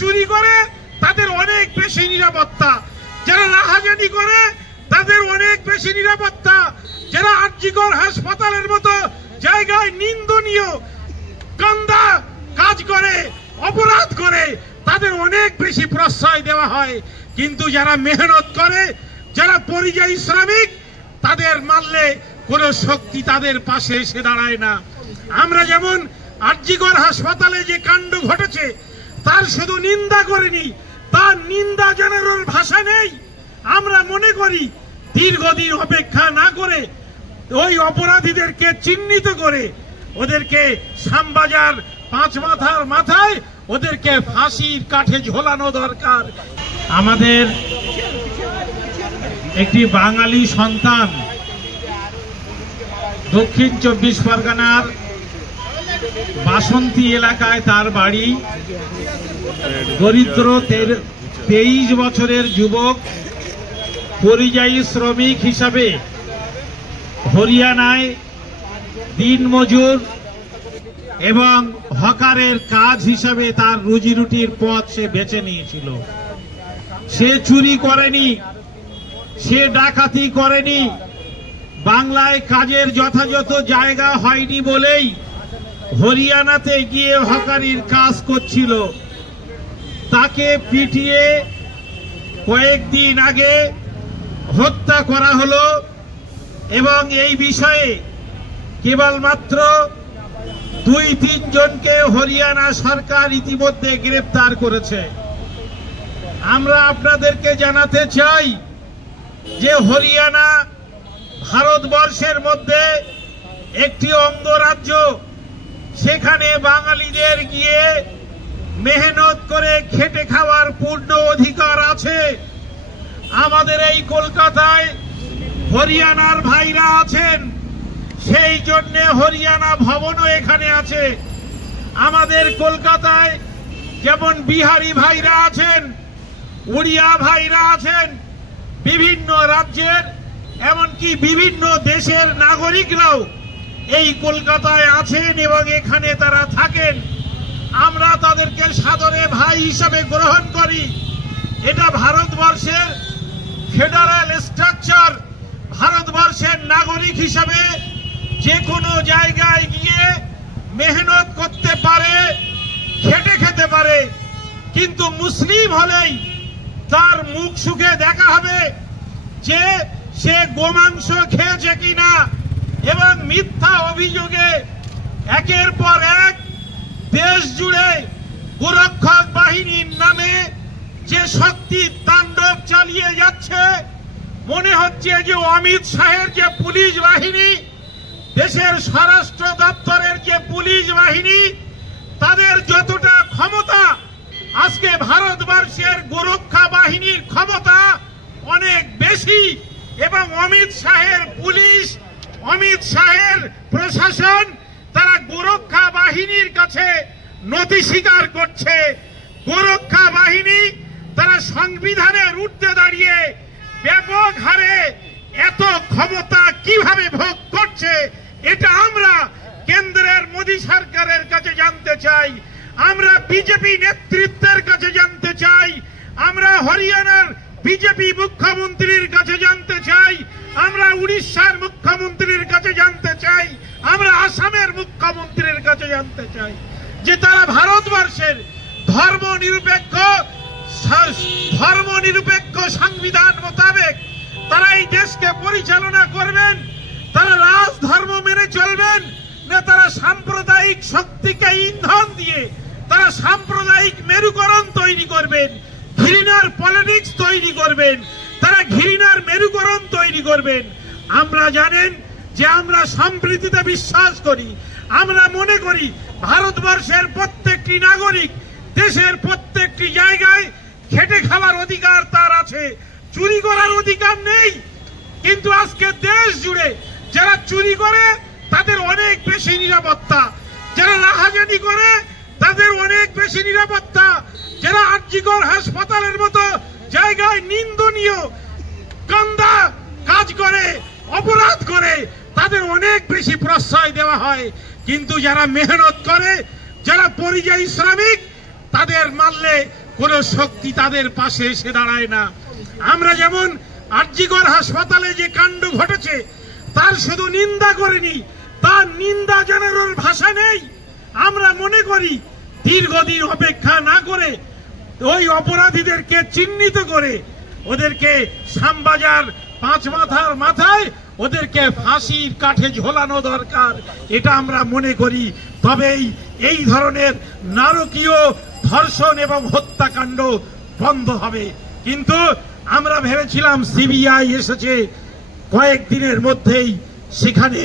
চুরি করে তাদের অনেক বেশি নিরাপত্তা, যারা রাহাজানি করে তাদের অনেক বেশি নিরাপত্তা, যারা আরজিকর হাসপাতালের মতো জায়গায় নিন্দনীয় গন্দা কাজ করে অপরাধ করে তাদের অনেক বেশি প্রশ্রয় দেওয়া হয়। কিন্তু যারা মেহনত করে, যারা পরিযায়ী শ্রমিক, তাদের মারলে কোনো শক্তি তাদের পাশে এসে দাঁড়ায় না। আমরা যেমন আরজিকর হাসপাতালে যে কাণ্ড ঘটেছে তার শুধু নিন্দা করিনি, তার নিন্দা জানানোর ভাষা নেই। আমরা মনে করি দীর্ঘদিন অপেক্ষা না করে ওই অপরাধীদেরকে চিহ্নিত করে ওদেরকে শ্যামবাজার পাঁচ মাথার মাথায় ওদেরকে ফাঁসির কাঠে ঝোলানো দরকার। আমাদের একটি বাঙালি সন্তান দক্ষিণ 24 পরগনার বাসন্তী এলাকায় তার বাড়ি, দরিদ্র 23 বছরের যুবক, পরিযায়ী শ্রমিক হিসাবে হরিয়ানায় দিনমজুর এবং হকারের কাজ হিসাবে তার রুজি রুটির পথ সে বেছে নিয়েছিল। সে চুরি করেনি, সে ডাকাতি করেনি, বাংলায় কাজের যথাযথ জায়গা হয়নি বলেই হরিয়ানাতে গিয়ে হকারির কাজ করছিল। তাকে পিটিয়ে কয়েকদিন আগে হত্যা করা হলো এবং এই বিষয়ে কেবলমাত্র 2-3 জনকে হরিয়ানা সরকার ইতিমধ্যে গ্রেফতার করেছে। আমরা আপনাদেরকে জানাতে চাই যে হরিয়ানা ভারতবর্ষের মধ্যে একটি অঙ্গরাজ্য, সেখানে বাঙালিদের গিয়ে মেহনত করে খেটে খাওয়ার পূর্ণ অধিকার আছে। আমাদের এই কলকাতায় হরিয়ানার ভাইরা আছেন, সেই জন্য হরিয়ানা ভবনও এখানে আছে। আমাদের কলকাতায় যেমন বিহারি ভাইরা আছেন, উড়িয়া ভাইরা আছেন, বিভিন্ন রাজ্যের এমনকি বিভিন্ন দেশের নাগরিকরাও এই কলকাতায় আছেন এবং এখানে তারা থাকেন। আমরা তাদেরকে সাদরে ভাই হিসাবে গ্রহণ করি। এটা ভারতবর্ষের ফেডারেল স্ট্রাকচার। ভারতবর্ষের নাগরিক হিসাবে যে কোনো জায়গায় গিয়ে মেহনত করতে পারে, খেটে খেতে পারে, কিন্তু মুসলিম হলেই তার মুখ সুখে দেখা হবে যে সে গোমাংস খেয়েছে কিনা। এবং মিথ্যা অভিযোগে একের পর এক দেশ জুড়ে গোরক্ষক বাহিনীর নামে যে শক্তি তাণ্ডব চালিয়ে যাচ্ছে, মনে হচ্ছে যে অমিত শাহের যে পুলিশ বাহিনী, দেশের স্বরাষ্ট্র দপ্তরের যে পুলিশ বাহিনী, তাদের যতটা ক্ষমতা, আজকে ভারতবর্ষের গোরক্ষা বাহিনীর ক্ষমতা অনেক বেশি। এবং অমিত শাহের পুলিশ, অমিত শাহের প্রশাসন, তারা গোরক্ষা বাহিনীর কাছে নথি স্বীকার করছে। গোরক্ষা বাহিনী তারা সংবিধানের ঊর্ধ্বে দাঁড়িয়ে ব্যাপক হারে এত ক্ষমতা কিভাবে ভোগ করছে, এটা আমরা কেন্দ্রের মোদী সরকারের কাছে জানতে চাই। আমরা বিজেপি নেতৃত্বের কাছে জানতে চাই। আমরা হরিয়ানার বিজেপি মুখ্যমন্ত্রীর কাছে জানতে চাই। আমরা উড়িষ্যার মুখ্যমন্ত্রীর কাছে জানতে চাই। আমরা আসামের মুখ্যমন্ত্রীর কাছে জানতে চাই যে তারা ভারতবর্ষের ধর্মনিরপেক্ষ সংবিধান মোতাবেক তারা এই দেশকে পরিচালনা করবেন। তারা রাজধর্ম মেনে চলবেন না তারা সাম্প্রদায়িক শক্তিকে ইন্ধন দিয়ে তারা সাম্প্রদায়িক মেরুকরণ তৈরি করবেন, ঘৃণার পলিটিক্স তৈরি করবেন, তারা ঘৃণার মেরুকরণ তৈরি করবেন। আমরা জানেন যে আমরা সম্প্রীতিতে বিশ্বাস করি। আমরা মনে করি ভারতবর্ষের প্রত্যেকটি নাগরিক দেশের প্রত্যেকটি জায়গায় খেটে খাওয়ার অধিকার তার আছে, চুরি করার অধিকার নেই। কিন্তু আজকে দেশ জুড়ে যারা চুরি করে তাদের অনেক বেশি নিরাপত্তা, যারা রাহাজানি করে তাদের অনেক বেশি নিরাপত্তা, যারা আরজিকর হাসপাতালের মতো জায়গায় নিন্দনীয় গন্দা কাজ করে অপরাধ করে তাদের অনেক বেশি প্রশ্রয় দেওয়া হয়। কিন্তু যারা মেহনত করে, যারা পরিযায়ী শ্রমিক, তাদের মারলে কোন শক্তি তাদের পাশে এসে দাঁড়ায় না। আমরা যেমন আরজিকর হাসপাতালে যে কাণ্ড ঘটেছে তার শুধু নিন্দা করিনি, তার নিন্দা জানানোর ভাষা নেই। আমরা মনে করি দীর্ঘদিন অপেক্ষা না করে ওই অপরাধীদেরকে চিহ্নিত করে ওদেরকে শ্যামবাজার পাঁচ মাথার মাথায় ওদেরকে ফাঁসির কাঠে ঝোলানো দরকার, এটা আমরা মনে করি। তবেই এই ধরনের নারকীয় ধর্ষণ এবং হত্যাকাণ্ড বন্ধ হবে। কিন্তু আমরা ভেবেছিলাম সিবিআই এসেছে, কয়েকদিনের মধ্যেই সেখানে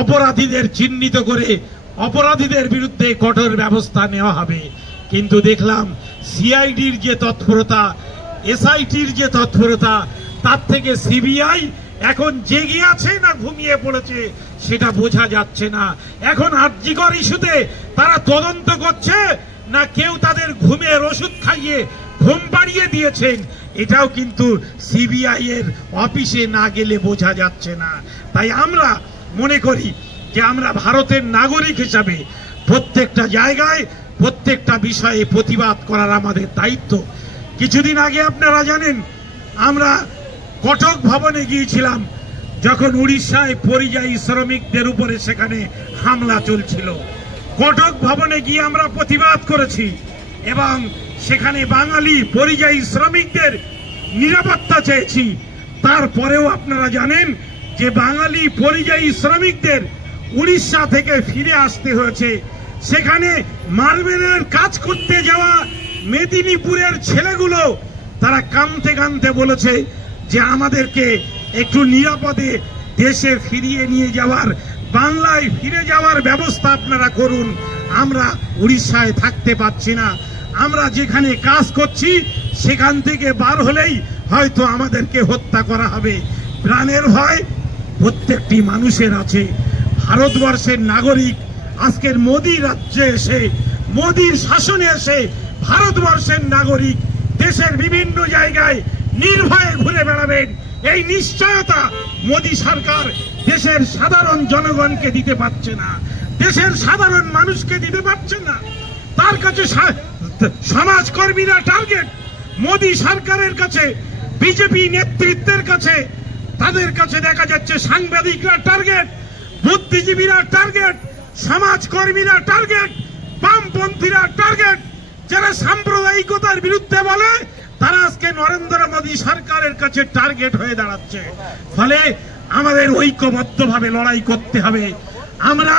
অপরাধীদের চিহ্নিত করে অপরাধীদের বিরুদ্ধে কঠোর ব্যবস্থা নেওয়া হবে। কিন্তু দেখলাম সিআইডির যে তৎপরতা, এসআইটির যে তৎপরতা, তার থেকে সিবিআই এখন জেগে আছে না ঘুমিয়ে পড়েছে সেটা বোঝা যাচ্ছে না। এখন আরজিকর ইস্যুতে তারা তদন্ত করছে না কেউ তাদের ঘুমের ওষুধ খাইয়ে ঘুম পাড়িয়ে দিয়েছেন, এটাও কিন্তু সিবিআই এর অফিসে না গেলে বোঝা যাচ্ছে না। তাই আমরা মনে করি যে আমরা ভারতের নাগরিক হিসাবে প্রত্যেকটা জায়গায় প্রত্যেকটা বিষয়ে প্রতিবাদ করার আমাদের দায়িত্ব। কিছুদিন আগে আপনারা জানেন আমরা কটক ভবনে গিয়েছিলাম, যখন উড়িষ্যায় পরিযায়ী শ্রমিকদের উপরে সেখানে হামলা চলছিল। কটক ভবনে গিয়ে আমরা প্রতিবাদ করেছি এবং সেখানে বাঙালি পরিযায়ী শ্রমিকদের নিরাপত্তা চেয়েছি। তারপরেও আপনারা জানেন যে বাঙালি পরিযায়ী শ্রমিকদের উড়িষ্যা থেকে ফিরে আসতে হয়েছে। সেখানে মার্বেলের কাজ করতে যাওয়া মেদিনীপুরের ছেলেগুলো তারা কাঁদতে কাঁদতে বলেছে যে আমাদেরকে একটু নিরাপদে দেশে ফিরিয়ে নিয়ে যাওয়ার, বাংলায় ফিরে যাওয়ার ব্যবস্থা আপনারা করুন। আমরা উড়িষ্যায় থাকতে পারছি না, আমরা যেখানে কাজ করছি সেখান থেকে বার হলেই হয়তো আমাদেরকে হত্যা করা হবে। প্রাণের ভয় প্রত্যেকটি মানুষের আছে। ভারতবর্ষের নাগরিক আজকের মোদী রাজ্যে এসে, মোদীর শাসনে এসে ভারতবর্ষের নাগরিক দেশের বিভিন্ন জায়গায় নির্ভয়ে ঘুরে বেড়াবেন, এই নিশ্চয়তা মোদী সরকার দেশের সাধারণ জনগণকে দিতে পারছে না, দেশের সাধারণ মানুষকে দিতে পারছে না। তার কাছে সমাজকর্মীরা টার্গেট, মোদী সরকারের কাছে, বিজেপি নেতৃত্বের কাছে, তাদের কাছে দেখা যাচ্ছে সাংবাদিকরা টার্গেট, বুদ্ধিজীবীরা টার্গেট, সমাজকর্মীরা টার্গেট, বামপন্থীরা টার্গেট। যারা সাম্প্রদায়িকতার বিরুদ্ধে বলে তারা আজকে নরেন্দ্র মোদী সরকারের কাছে টার্গেট হয়ে দাঁড়াচ্ছে। ফলে আমাদের ঐক্যবদ্ধভাবে লড়াই করতে হবে। আমরা